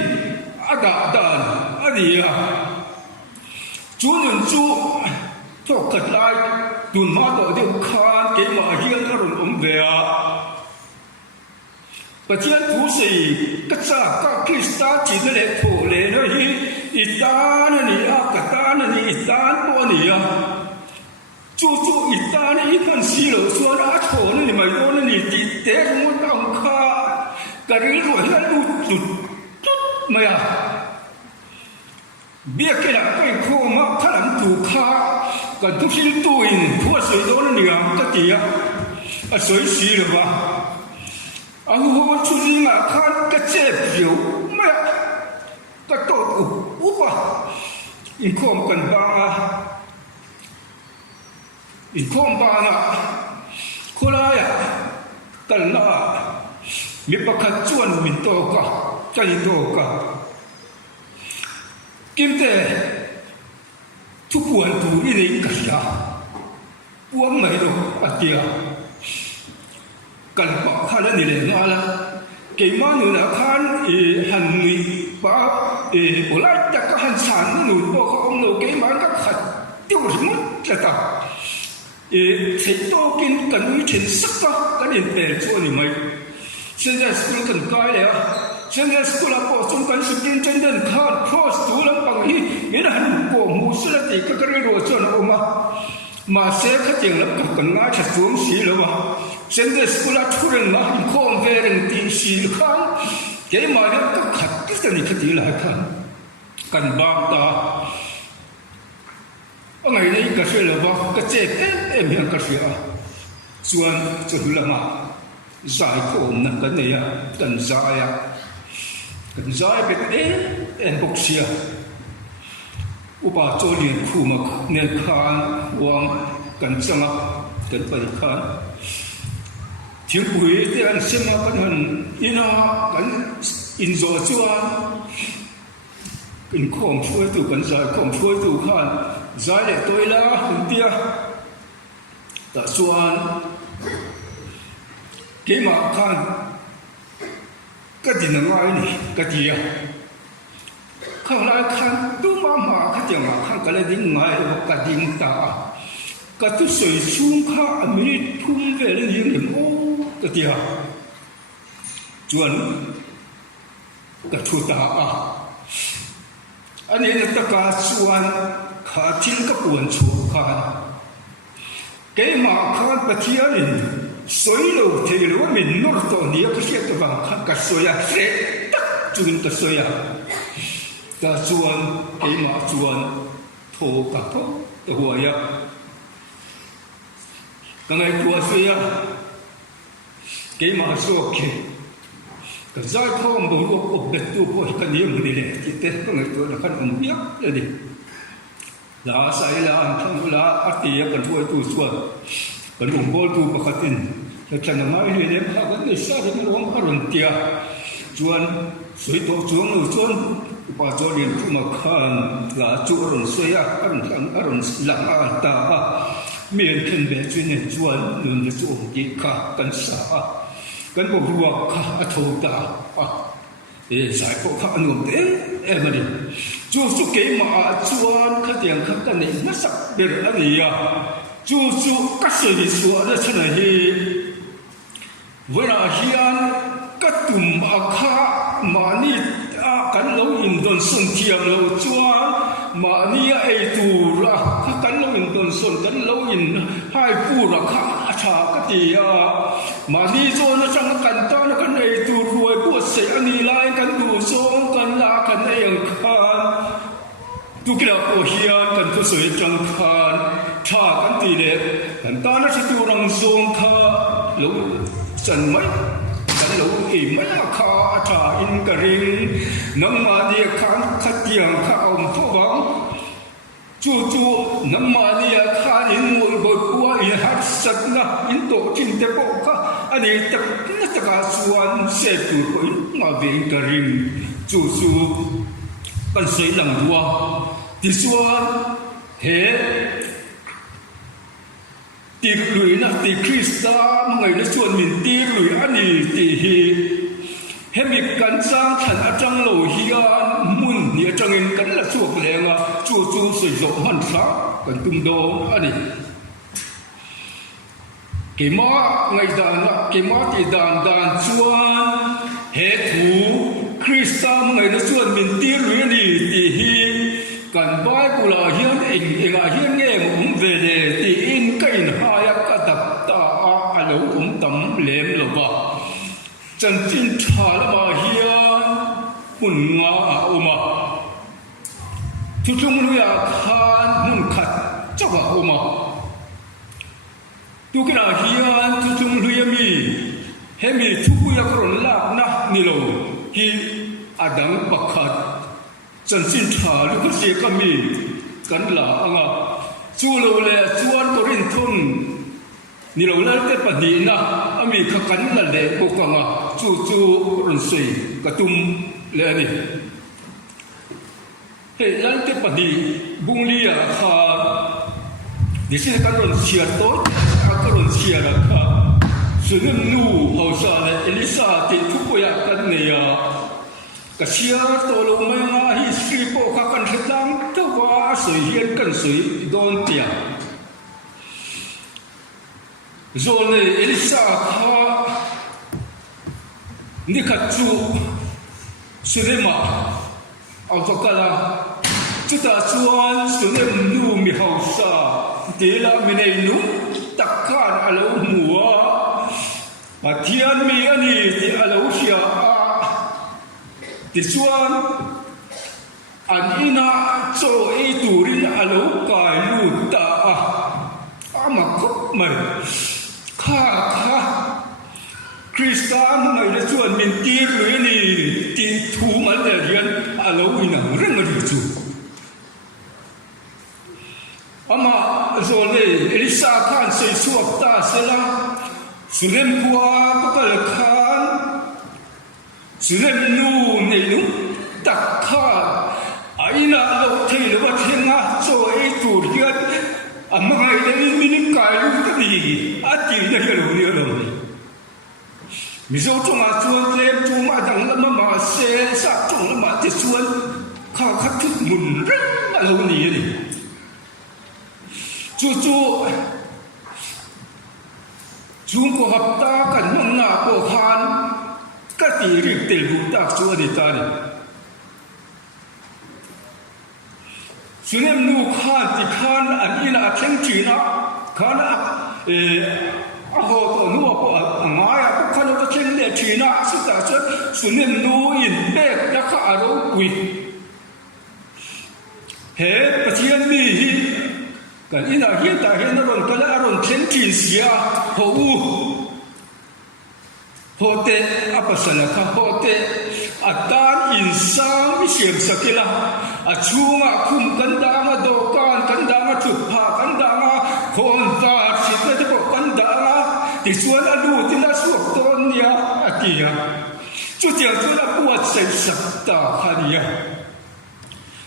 ada dan ania chu nun chu to kat lai tun ma to de khan ke ma hian ka ron om ve a pathian tu sei ka cha ka krista chi le tho le no hi itan ni a ka tan ni itan po ni a chu itan ni kan si lo so ra tho ni mai do ni ti te mo tang kha ka ri ro hian lu tu mày à biết cái là cái khu mà khá lắm tụ kha còn tu sinh tuổi thua sợi đó nó nhiều cái gì à sợi xì rồi mà à hồ chú gì mà khan cái chế biểu mày cái tổ úp à in không cần ba à cô lai à cần là mi bắt khát chuan min to cả cái to cả kim tệ thu buồn tu đi đến cả nhà uống mấy đồ ăn tiệc cần bỏ khăn lên để ngã là cái mà người nào khăn hành người bảo bỏ lại tất cả hành sản người bỏ không đâu cái mà các khăn tiêu mất là ta thế tôi kinh cần uy tín sắc đó cái điện bề cho你们现在 school 更改了现在 school 报中间是真正的看 cross 读了bằng hi nghĩa là hành của một số là thì cái đồ cho nó mà sẽ khắc tiền là các cần ngã chặt xuống xí rồi mà hiện在 school 出人嘛空về人定xí看cái mà nó các khắc cái gì cái gì lại看cần bám ta ngày nay cái gì là bao cái chế em hiện cái gì à chuan cho là mà giải khổ là cái này à cần giải à cần giải biết em bốc xia upa cho liền khu mà nên khan wang cần sang cần phải khan thiếu quý thì anh xem mà cần hơn ina cần in zo chuan cần không phơi tu cần giải không phơi tu khan giải để tôi là không tia ta chuan cái mà khan cái gì nó ngay này cái gì à không lại khan tu mà cái gì mà khan cái này dính ngay cái dính ta cái tu soi xuống khan mình thum về lên dính điểm ô cái gì à chuan cái thu ta à anh ấy là tất cả chuan khá thiên các buồn chủ khan cái mà khan bát thiên này soi lâu thì lúc mình nói to nhiều cái chuyện đó bằng cái soi à sẽ tắt chun cái soi à cái chuan cái mà chuan thô cả thô cái hoa ya cái này tua soi à cái mà soi cái giải không đủ có bết tu có cái niệm này này thì thế cái này tua là cái không biết là gì là sai là không là ắt thì cái tua tu suốt cái đồng bol tu bạc tin cái chân mà cái này là cái này sao cái nó không còn tiền chuan suy tổ chuan rồi chuan bà cho điện khu mà khan là chủ rồi suy à ăn rồi làm ăn ta miền khen về chuyện này chuan nên là chủ gì cả cần sa cần một ruộng cả thâu ta để giải phẫu khá nồng thế em đi chú chú cái mà chuan cái tiền cái này nó sắc biệt là gì à chú các sự bị xóa ra thế này với là hiền các tùm khá mà ni cắn lâu in đồn xuân thiam lâu chuan mà ni ai tu ra cắn lâu in đồn xuân cắn lâu in hai phu ra khá chả cái gì mà ni cho nó chẳng cắn ta nó cắn ai tu ruồi của sẽ anh đi lại cắn tu xuống cắn la cắn ai ăn khan tu kia là hiền cắn tu sợi chẳng khan cha cắn tỷ lệ cắn ta nó sẽ tu răng xuống kha lâu chân mấy cái lâu im mấy kha cha in cái ring nắm mà đi khan khát tiếng kha ông phô vắng chú nắm mà đi khan in ngồi bồi qua in hát sắt na in tổ chim tế bộ kha anh ấy tập nó tất cả xuân sẽ tu khởi mà về cái ring chú cần xây làm đua thì xuân thế tiệc lưỡi na tiệc Christa ngày nó xuân mình tiệc lưỡi anh ấy thì hết việc cắn sang thành ở trong lầu hiền muốn nhớ trong em cắn là chuộc lẹ mà chú sử dụng hoàn pháp cần tung đô anh ấy cái má ngày đàn cái má thì đàn xuân hết thú Christa ngày nó xuân mình tiệc lưỡi anh ấy thì cần bài của là hiền hiền nghe cũng về để thì in cái hai cái tập ta alo cũng tầm lem rồi bà chân chính trả là mà hiền muốn ngã mà chú trung lui khan muốn khát cho bà mà tu cái là hiền chú trung lui mi hem mi chú ya còn lạc na ni lo hi adang bakhat chân chính trả lúc cái gì cái mi cái là anh à chú lâu lệ chuan có rin thun ni lâu lệ cái bản địa na anh mi khắc cắn là lệ bộ càng à chú run sấy cái tum lệ này hệ lên cái bản địa bung lia ha 你现在干论切多，干论切了卡，是那努好啥嘞？伊丽莎的出不呀干你呀？个切多了没嘛？伊是不卡干是当的话，谁先跟谁当掉？说呢，伊丽莎卡，你看住是的嘛？奥多卡拉。Kita cuan sunem nu mi hausa dela menai nu takkan alau mua atian mi ani di alau sia di cuan anina so itu rin alau kai lu ta ama kop mai kha Kristan mai le cuan min tir lu ni ti thu mal le rian alau ina reng ri chu ama zole elisa khan sei suak ta sela sulem kwa pakal khan sulem nu nei nu tak kha aina lo thei lo thenga so e tur hian amma ngai le min kai lu ta ni ati na lo ni lo mi zo chung a chuan lem chu ma dang la ma se sa chung la ma te chuan kha kha thut mun reng a lo ni ni chú chúng có hợp ta cần nông nà của khan các tỷ riêng tiền vụ tác chúa đi ta đi chúng em nu khan thì khan anh ina khen chỉ na khan hồ tổ nu của ngài à khan nó khen để chỉ na sự ta chứ chúng em nu in bê đã khá đâu quỳ hết bất thiên mi kan ina hian ta hian ron kala aron thlen tin sia ho u hote apasala kha hote atan insan mi siam sakila achunga khum kan danga dokan kan danga thupha kan danga khon ta sita te ko kan danga ti chuan alu tina suak ton nia atia chu tiang chu la buat sai sakta khania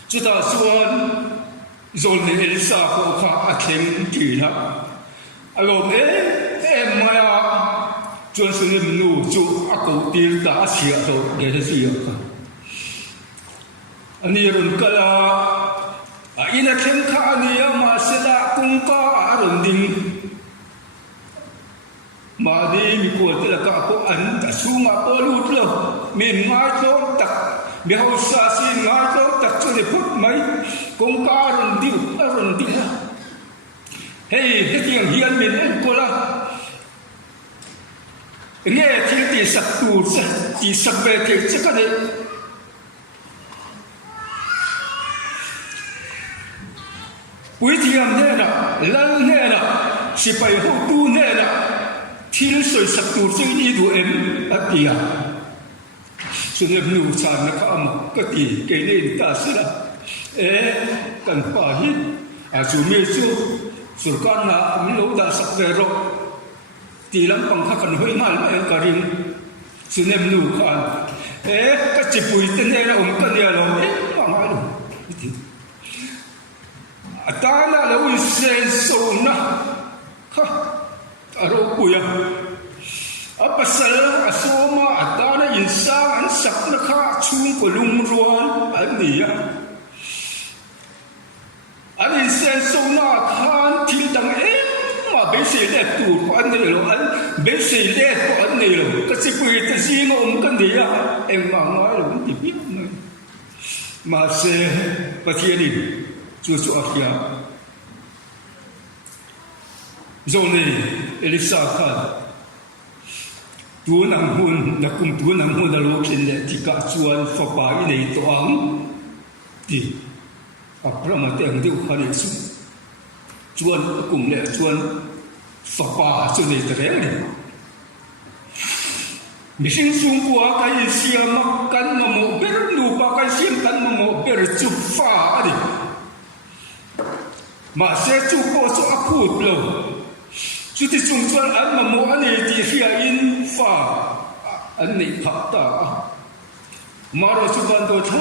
chu ta chuan rồi thì Elisa có khá thêm kỳ lắm, alors em mà chuyên sử dụng nụ chú aku tiêu đã xịa rồi để thế gì cả, anh ấy rồi cái là anh ấy thêm khá anh ấy mà sẽ là cũng có rồi đình mà đi mình quên tức là các cô anh đã xuống mà có lút rồi mình ngay cho đặt bây giờ sa xin ngay cho đặt cho để phút mấy công ca rồi đi hey cái tiếng hiền mình em cô là nghe tiếng thì sập tủ thì sập về thì chắc cái đấy quý tiếng nghe nè lăn nghe nè chỉ phải hậu tu nghe nè thiên水sập tủ chơi đi đủ em ở kia chúng em nụ tràn nó có một cái tỷ cái nên ta sẽ là cần phải hít chủ mê chú chủ con là mình lâu đã sắp về rồi tỷ lắm bằng khắc cần hơi mal em cả riêng chúng em nụ khăn cái chỉ bùi tên này là ông cần nhà rồi mà ngay rồi ta là lâu sen sâu na ha ở đâu bùi à apa salah asoma atana insan an sakna kha chung ko lung ruan an ni ya an insan sona khan thil dang ma be se le tu ko an ni lo an be se le ko an ni lo ka si pui ta si ngom kan ni ya em ma ngai lo ti bi ma se pathiani chu chu akhia zone Elisa khan tuan ang hun na kum tuan ang hun na lo kin le ti ka chuan fa pa i nei to ang ti aprama te ang deu khani su chuan kum le chuan fa pa chu nei te re ni mi sing sung kwa kai siam kan ma mo ber nu pa kai siam kan ma mo ber chu fa ani ma se chu ko so aput lo chú thì chúng tôi ăn mà mua anh ấy thì khi in pha anh ấy phát ta mà rồi chúng ta tôi thấy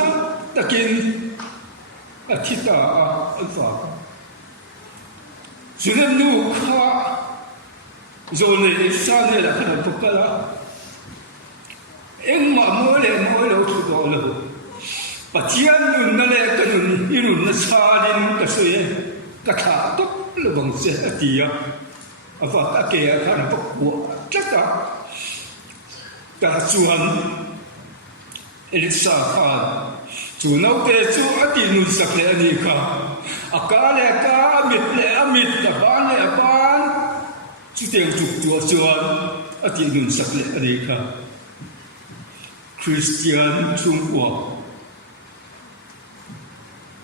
ta kinh thịt ta ăn pha Sudah nuka zone sana lah kena pekala. Engma mole tu dolo. Pacian nun nale kanun inun nasalin kasuye kata tu lebang sehatia. Apa tak kaya kan pekua cakap. Kasuan Elisa kan. Tunau kecu ati nun sakle anika. Akale ka amit taban le apan. Sutiang tuk tuan ati nun sakle anika. Christian Trung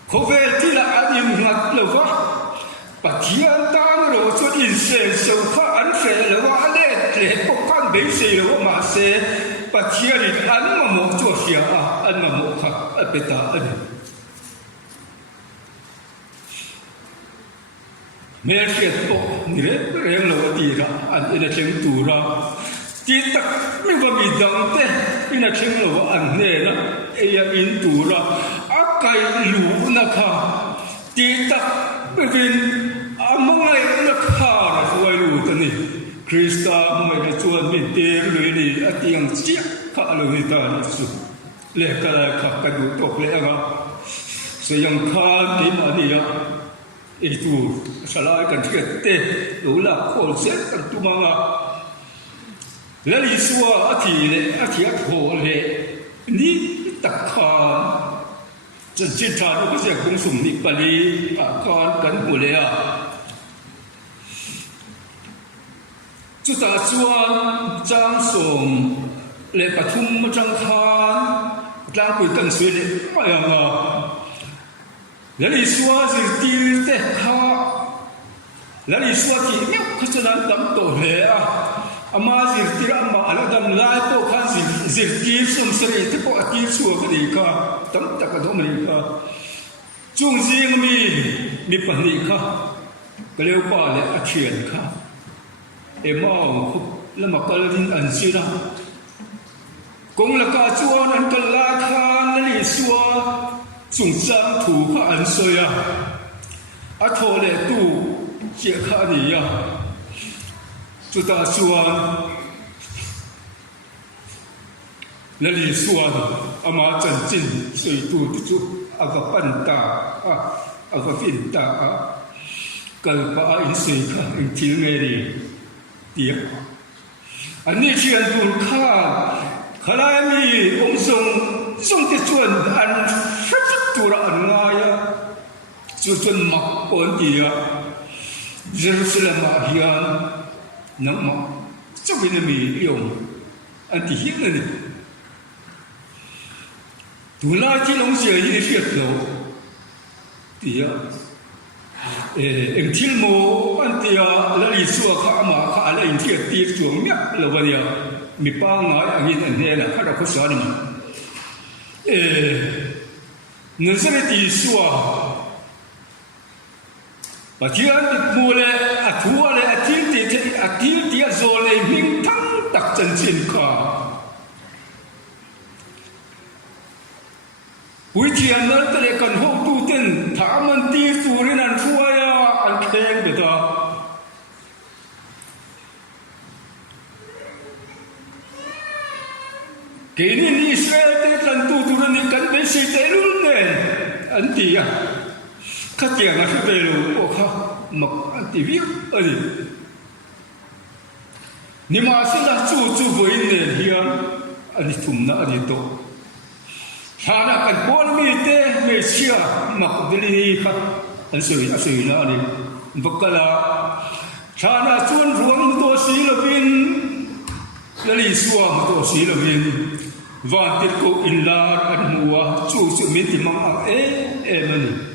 Kovel tila adim ngat lewa. Patian tang ro so insen so ka an fe lewa le pokan be se lewa ma se patian an ma mo to sia an ma mo ka apeta an. Mer fiat to ni re rem lewa ti ra an ina cheng tu ra. Ti tak mi ba mi dang te ina cheng lewa an ne na e ya in tu ra. Akai lu na ka ti tak Bevin amangai nakar huai lu tani Krista mai chuan min te lui ni atiang chia ka lu ni ta su le ka ka ka du tok le anga sayang kha ti ma ni ya itu salai kan te lu la khol set kan tu manga le li suwa ati le ati at ho le ni takha真正他如果是公送你把你把干跟不了，就打算张送来把土木张看，张会跟随的，哎呀啊！那里说是第的卡，那里说是没有可是难等到了啊。Ama zirti amma aladam lai po kan zirti sum seri te po ati su Amerika tam tak do Amerika chung jing mi pani kha kaleu pa le athian kha e mau khu lama kalin an sira kong la ka chuan an kal la khan li suwa chung sang thu kha an soya a tho le tu che kha ni ya就打算那里说阿妈真正水土就阿个半大啊，阿个变大啊，跟把因水看因听那里的，啊你去安都看，看来你翁送的准安什么多了安那呀，就准马本地呀，就是那马样。那么，这边的没用，安迪现在呢，杜拉基隆是一个血头，对呀，听mo安迪啊，那里说卡嘛卡那因贴贴做咩了不呀？没帮我安尼安尼了，看到可啥的嘛？那这个地说。Bagian mula atua le atil dia zole mintang tak janjin ka. Wijian na tele kan ho tu ten thaman ti surin an fuaya an kheng beta. Kini Israel te kan tu turan ni kan besi telul ne an dia. Katiang aku belu, okah mak anti view ani. Ni masalah cucu boine hiang ani tumna ani to. Sana kan pol mi te Malaysia mak beli ka ansui na ani. Bakala sana chuan ruang to si lovin lali suam to si lovin. Van ko inlar an muwa cucu mi timang mani.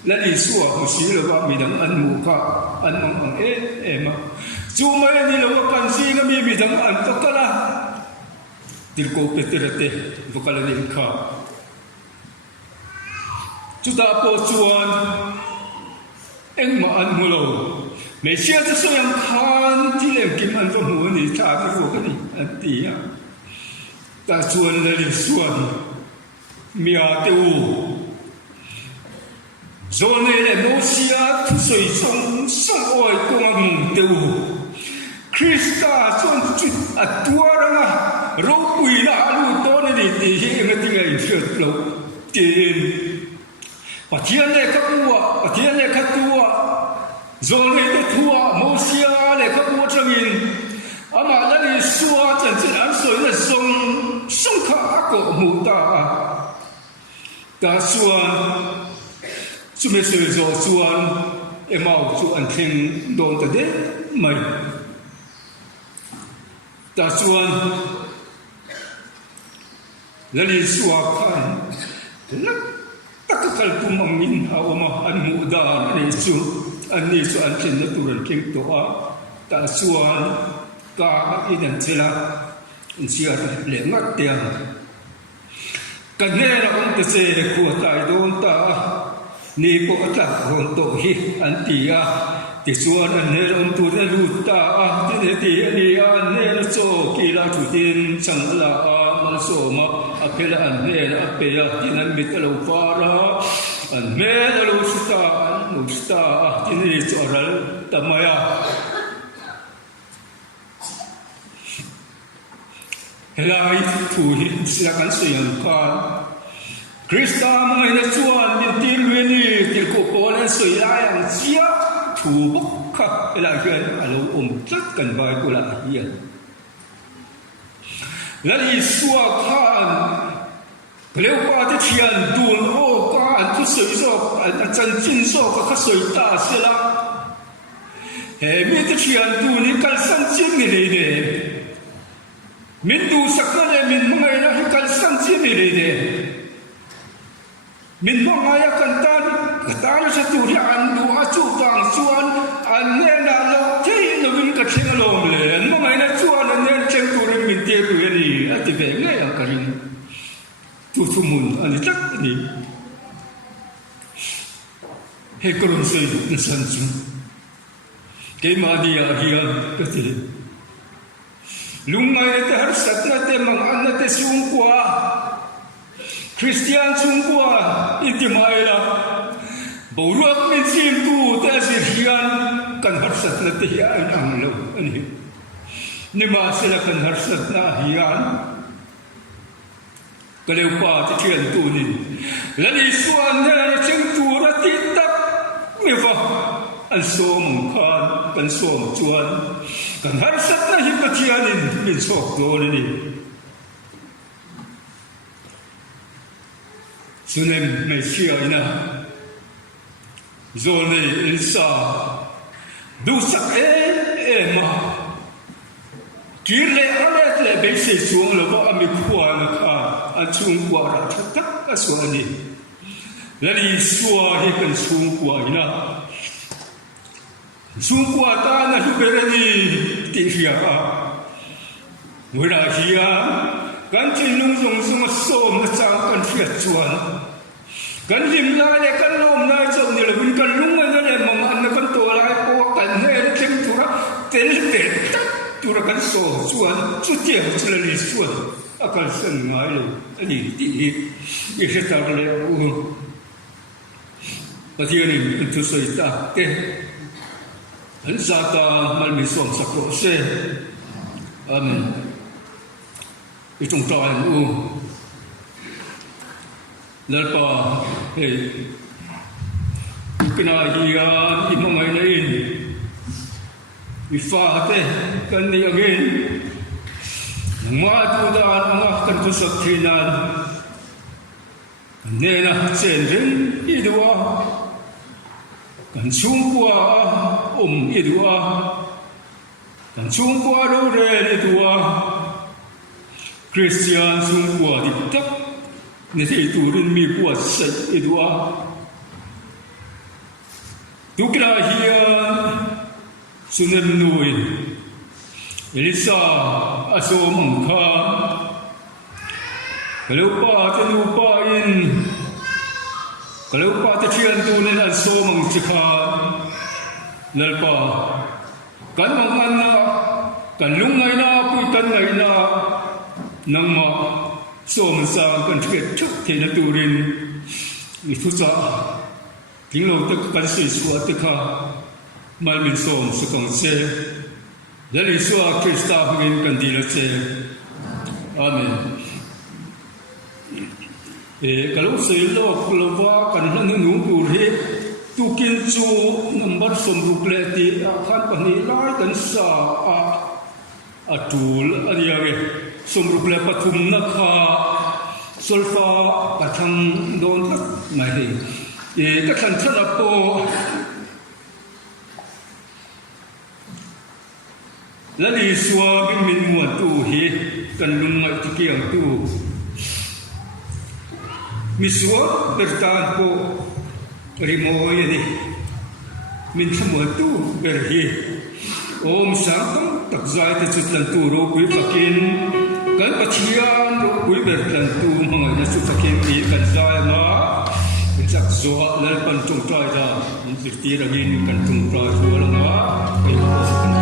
Lali suwa musi lawa midang an muka an ang ma cuma ni lawa kansi kami midang an takala tilko peterate bukala ni ka juta po chuan eng ma an mulo me sia sa soyang khan tilem kim an zo mu ni ta ko ni an ti ya ta chuan lali suwa mi a te u rồi này nó xia soi sông sông oi tung mùng tiêu Krista son chút tua ra rau bùi là lu to này thì hiện cái tiếng ấy sửa lâu tiền và thiên này các vua và thiên này các vua rồi này cái thua mô xia này các vua trong mình mà là đi xua chân chân ăn soi là sông khá của mù ta xua chúng mình soi rồi xua em mau xua ăn thêm đồn tới đấy mày ta xua là đi xua khăn tất cả các mong mình hao mà ăn mù đà này xua ăn thêm nó tuần thêm tổ ta xua cả idan chela chia le ngat tiang kan ne ra on te se ku tai don ta ni ko ta hon to hi an tia ti suan an ne on tu na lu ta ti ne ti ni an ne na so ki la chu tin chang la ma so ma a pe la an ne na pe ya ti nan mi ta lo fa ra an me na lo sta an no sta ti ne cho ra ta ma ya lai thui silakan suyang kan Krista mai na chuan din tin weni til ko ko na sui lai ang chia thu bok kha la hian alo tlat kan vai ko la hian lai suwa khan leo pa te thian dun o ka an tu sui so an chan chin so ka sui ta sila he mi te thian du ni kal san chin ni le min du sakna le min mangai na kal sang chi mi le de min mangai kan tan sa tu ri an du a chu tang chuan an ne na lo thi no win ka thing lo le an mangai na chuan an ne cheng tu ri min te tu ri a ti ve ngai a ka rin tu tu mun an tak ni he kron sei na san chu ke ma dia hian ka ti lungai te har satna te mang anna te sung kwa Christian sung kwa itimaila boruak min sim tu te sirian kan har satna te hian ang lo ani ni ma sila kan har satna hian kaleu pa te thian tu ni lali suan ne na cheng tu ra ti tak mi va an som khan kan som chuan kan har sat na hi pathianin min sok do ni sunem me sia ina zone insa du sak ma kirle ale le be se suang lo ba ami khwa na kha a chung kwa ra thak a so ni lali suwa hi kan chung kwa ina sungkwa ta na huberani ti hiya ka wira hiya kan chin lung sung sung som na chang kan hiya chuan kan lim la le kan lom na chom ni le win kan lung na le mam an kan to la ko kan ne le chem tura tel te tura kan so chuan chu tie ho chla ni chuan akal san ngai lo ani ti hi se ta le u patiani tu soi ta te an zata malmi som sakro se amen itong taon u lalpa hey kinahiyan imangay na in ifate kan ni again matudaan ang akan kusakhinan nena chen idwa kan sungkwa idwa kan sungkwa ro re idwa Christian sungkwa ditak ni turin mi kuat set idwa tukrahiyan sunan nuin Elisa asomong ka kalau patin kalau patian tunin asomong chika lalpa kan manganna kan lungay na puitan na nang ma somsa kan tiket chuk tinaturin itusa tiếng lâu tức căn suy xua tức ha mal min som sự công chế để lý xua Christa hình cần đi là chế amen cái lúc xây lô lova cần hắn nung đủ hết tu kiên chu nằm bắt sum rục lệ thì khăn bản ní lại cần sa atul ariage sum rục lệ pathum nakha solfa patham don thak mai hi các thằng thân apo là đi xua bên mình muốn tu hi cần lung ngại thì kiang tu mi xua bertan po rimoy ni min semua tu berhi om santam tak zai te chutan tu ro kui fakin kan pachian ro kui bertan tu mangai na chu fakin ti kan zai na chak zo lal pan tung trai da in ti ra gin kan tung trai ro la na